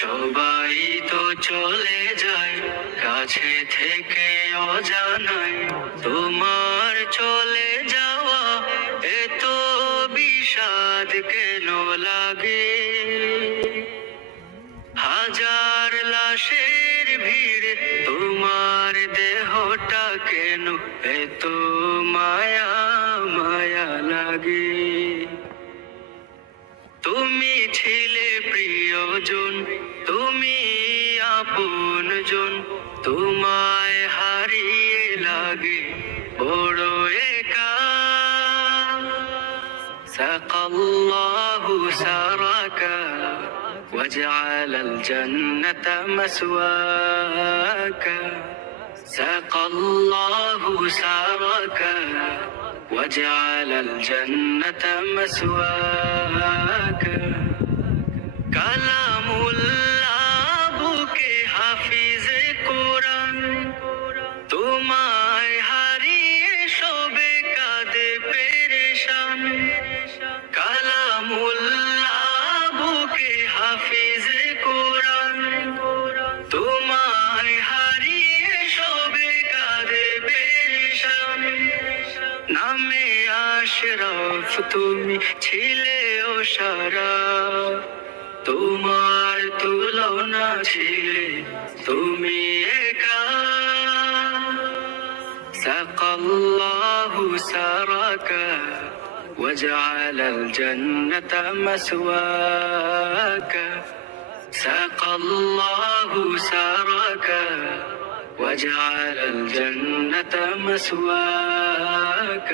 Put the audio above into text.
সবাই তো চলে যায় কাছে থেকে অজানায়, তোমার চলে যাওয়া এত বিষাদ কেন লাগে? হাজার লাশের ভিড়, তোমার দেহটা কেন এত মায়া মায়া লাগে? তুমি ছিলে প্রিয়জন, তুমি আপনজন, তোমায় হারিয়ে লাগে বড় একা। সাকাল্লাহু সারাকা وجعل الجنة مسواك. سقى الله سارك وجعل الجنة مسواك. কালামুল্লাহ বুকে হাফিজে কোরআন, তোমায় হারিয়ে সবে কাঁদে পেরেশান। কালামুল্লাহ বুকে হাফিজে কোরআন, তোমায় হারিয়ে সবে কাঁদে পেরেশান। নামে আশরাফ তুমি ছিলে ও সারা, তোমার তুলনা ছিলে তুমি একা। সাকাল্লাহু সারাকা وجعل الجنة مسواك. سقى الله سارك وجعل الجنة مسواك.